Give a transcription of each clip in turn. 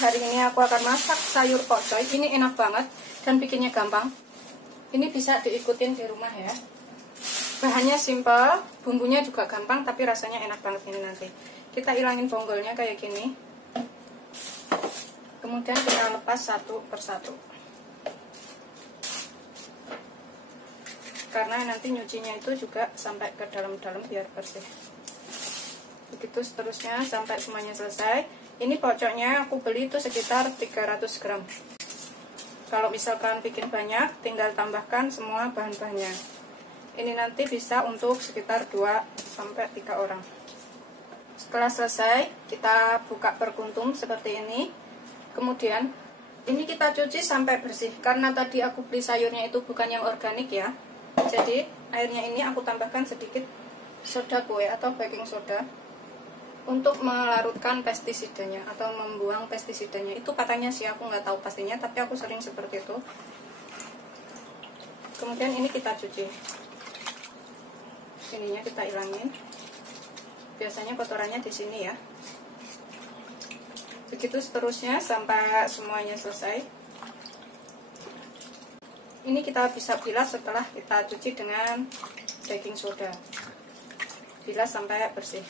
hari ini aku akan masak sayur pokcoy. Ini enak banget dan bikinnya gampang. Ini bisa diikutin di rumah ya. Bahannya simple, bumbunya juga gampang, tapi rasanya enak banget ini nanti. Kita ilangin bonggolnya kayak gini. Kemudian kita lepas satu persatu. Karena nanti nyucinya itu juga sampai ke dalam-dalam biar bersih. Begitu seterusnya sampai semuanya selesai. Ini pokoknya aku beli itu sekitar 300 gram. Kalau misalkan bikin banyak, tinggal tambahkan semua bahan-bahannya. Ini nanti bisa untuk sekitar 2-3 orang. Setelah selesai, kita buka per kuntum seperti ini. Kemudian, ini kita cuci sampai bersih. Karena tadi aku beli sayurnya itu bukan yang organik ya. Jadi, airnya ini aku tambahkan sedikit soda kue atau baking soda. Untuk melarutkan pestisidanya atau membuang pestisidanya. Itu katanya sih, aku nggak tahu pastinya, tapi aku sering seperti itu. Kemudian ini kita cuci. Ininya kita ilangin. Biasanya kotorannya di sini ya. Begitu seterusnya sampai semuanya selesai. Ini kita bisa bilas setelah kita cuci dengan baking soda. Bilas sampai bersih.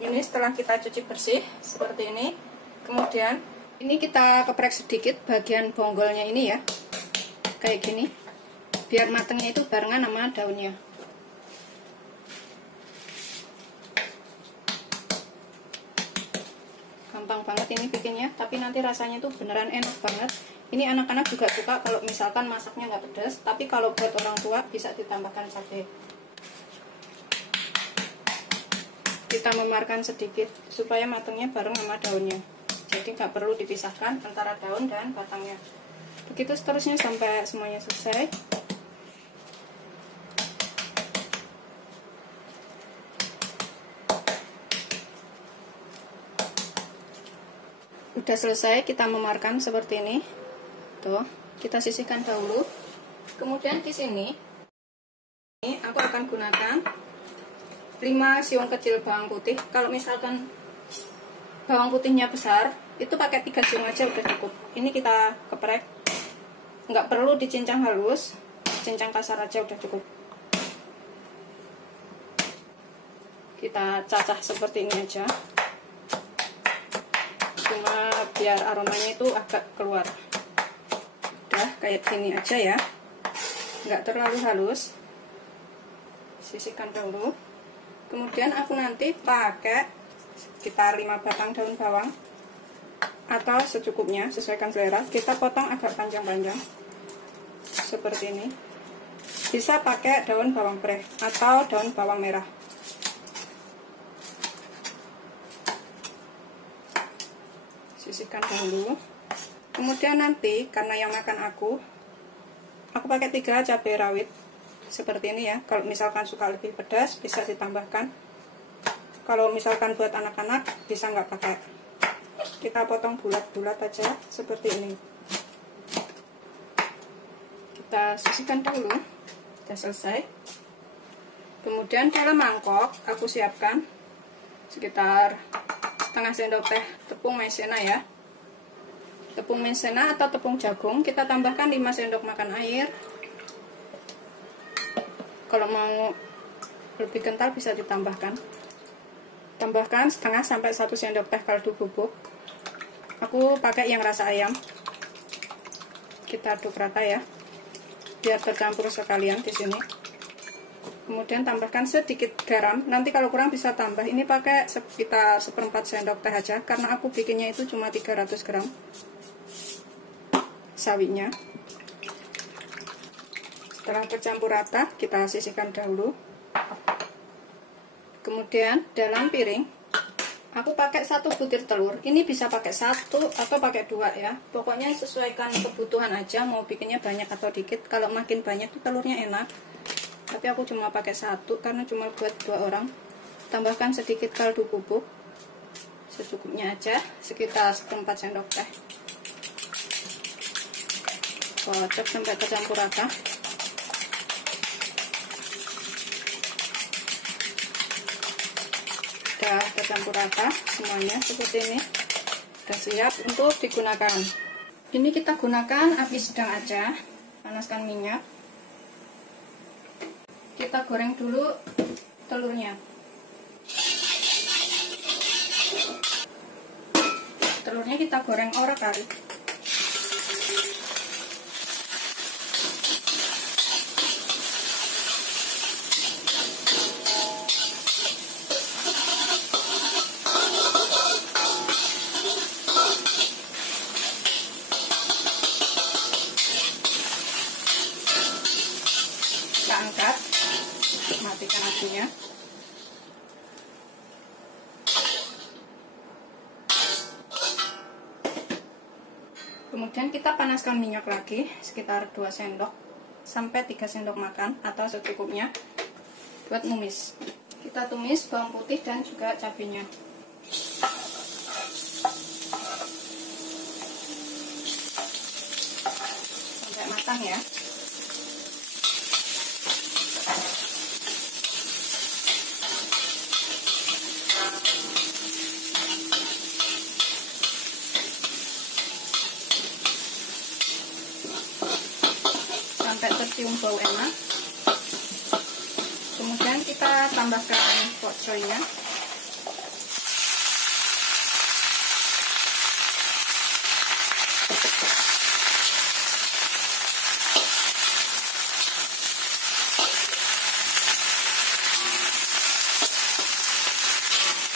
Ini setelah kita cuci bersih seperti ini. Kemudian ini kita keprek sedikit bagian bonggolnya ini ya, kayak gini, biar matangnya itu barengan sama daunnya. Gampang banget ini bikinnya, tapi nanti rasanya itu beneran enak banget. Ini anak-anak juga suka kalau misalkan masaknya nggak pedas, tapi kalau buat orang tua bisa ditambahkan cabai. Kita memarkan sedikit supaya matangnya bareng sama daunnya, jadi nggak perlu dipisahkan antara daun dan batangnya. Begitu seterusnya sampai semuanya selesai. Udah selesai, kita memarkan seperti ini. Tuh, kita sisihkan dahulu. Kemudian di sini aku akan gunakan 5 siung kecil bawang putih. Kalau misalkan bawang putihnya besar, itu pakai 3 siung aja udah cukup. Ini kita keprek, nggak perlu dicincang halus, cincang kasar aja udah cukup. Kita cacah seperti ini aja, cuma biar aromanya itu agak keluar. Udah kayak gini aja ya, nggak terlalu halus. Sisihkan dahulu. Kemudian aku nanti pakai sekitar 5 batang daun bawang atau secukupnya, sesuaikan selera. Kita potong agak panjang-panjang seperti ini. Bisa pakai daun bawang pre atau daun bawang merah. Sisihkan dahulu. Kemudian nanti karena yang makan aku pakai 3 cabai rawit seperti ini ya. Kalau misalkan suka lebih pedas bisa ditambahkan. Kalau misalkan buat anak-anak bisa nggak pakai. Kita potong bulat-bulat aja seperti ini. Kita sisihkan dulu. Sudah selesai. Kemudian dalam mangkok aku siapkan sekitar setengah sendok teh tepung maizena ya. Tepung maizena atau tepung jagung. Kita tambahkan 5 sendok makan air. Kalau mau lebih kental bisa ditambahkan. Tambahkan setengah sampai 1 sendok teh kaldu bubuk. Aku pakai yang rasa ayam. Kita aduk rata ya, biar tercampur sekalian di sini. Kemudian tambahkan sedikit garam. Nanti kalau kurang bisa tambah. Ini pakai sekitar 1/4 sendok teh aja, karena aku bikinnya itu cuma 300 gram sawinya. Setelah tercampur rata, kita sisihkan dahulu. Kemudian dalam piring aku pakai 1 butir telur. Ini bisa pakai 1 atau pakai 2 ya. Pokoknya sesuaikan kebutuhan aja, mau bikinnya banyak atau dikit. Kalau makin banyak tuh telurnya enak. Tapi aku cuma pakai 1 karena cuma buat 2 orang. Tambahkan sedikit kaldu bubuk secukupnya aja, sekitar 1/4 sendok teh. Kocok sampai tercampur rata. Udah kita campur rata semuanya seperti ini. Sudah siap untuk digunakan. Ini kita gunakan api sedang aja. Panaskan minyak. Kita goreng dulu telurnya. Telurnya kita goreng orak-arik. Kita angkat, matikan apinya. Kemudian kita panaskan minyak lagi sekitar 2 sendok sampai 3 sendok makan atau secukupnya buat numis. Kita tumis bawang putih dan juga cabenya. Sampai matang ya. Sampai tercium bau enak. Kemudian kita tambahkan pokcoynya.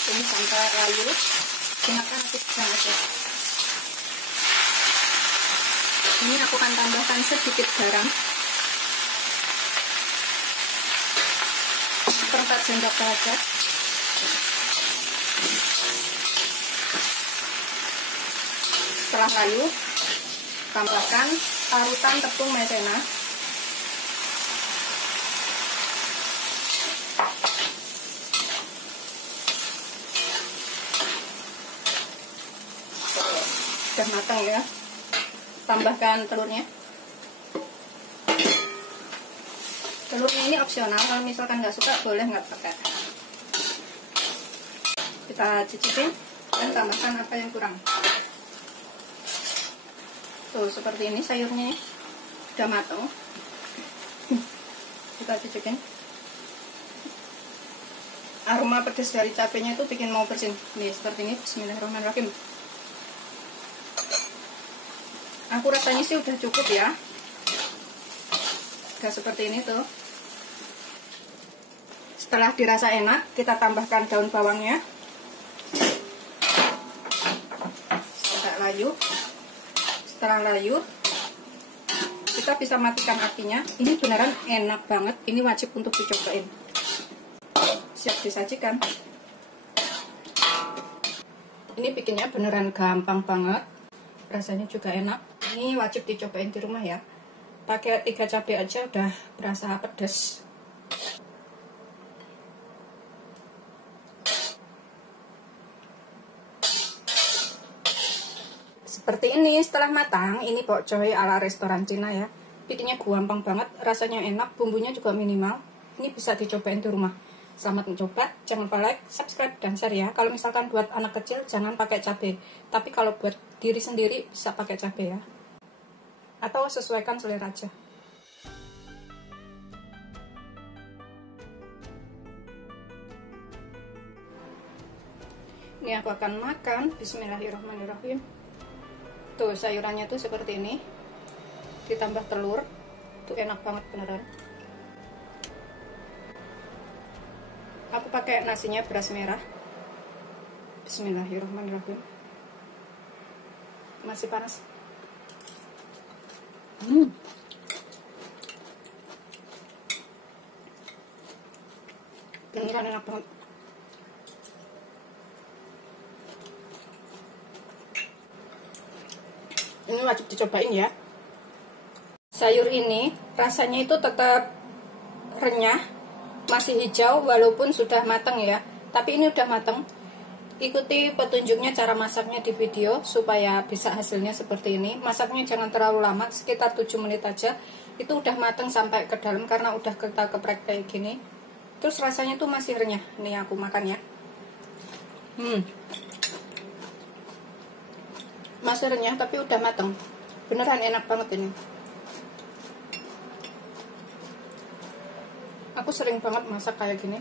Ini sampai layu. Gunakan api sedang aja. Ini aku akan tambahkan sedikit garam, 1/4 sendok saja. Setelah layu, tambahkan parutan tepung maizena. Sudah matang ya. Tambahkan telurnya. Telurnya ini opsional, kalau misalkan nggak suka boleh nggak pakai. Kita cicipin dan tambahkan apa yang kurang. Tuh seperti ini sayurnya udah matang. Kita cicipin. Aroma pedas dari cabenya itu bikin mau bersin. Nih seperti ini. Bismillahirrahmanirrahim. Aku rasanya sih udah cukup ya. Udah seperti ini tuh. Setelah dirasa enak, kita tambahkan daun bawangnya. Sampai layu. Setelah layu, kita bisa matikan apinya. Ini beneran enak banget. Ini wajib untuk dicobain. Siap disajikan. Ini bikinnya beneran gampang banget. Rasanya juga enak. Ini wajib dicobain di rumah ya. Pakai 3 cabai aja udah berasa pedas. Seperti ini setelah matang. Ini pokcoy ala restoran Cina ya. Bikinnya gampang banget, rasanya enak, bumbunya juga minimal. Ini bisa dicobain di rumah. Selamat mencoba, jangan lupa like, subscribe, dan share ya. Kalau misalkan buat anak kecil jangan pakai cabai. Tapi kalau buat diri sendiri bisa pakai cabai ya. Atau sesuaikan selera aja. Ini aku akan makan. Bismillahirrahmanirrahim. Tuh sayurannya tuh seperti ini. Ditambah telur. Tuh enak banget beneran. Aku pakai nasinya beras merah. Bismillahirrahmanirrahim. Masih panas. Beneran enak banget. Ini wajib dicobain ya. Sayur ini rasanya itu tetap renyah, masih hijau walaupun sudah matang ya. Tapi ini udah matang. Ikuti petunjuknya cara masaknya di video supaya bisa hasilnya seperti ini. Masaknya jangan terlalu lama, sekitar 7 menit aja. Itu udah matang sampai ke dalam karena udah kita geprek kayak gini. Terus rasanya tuh masih renyah. Nih aku makan ya. Masih renyah tapi udah mateng. Beneran enak banget ini. Aku sering banget masak kayak gini.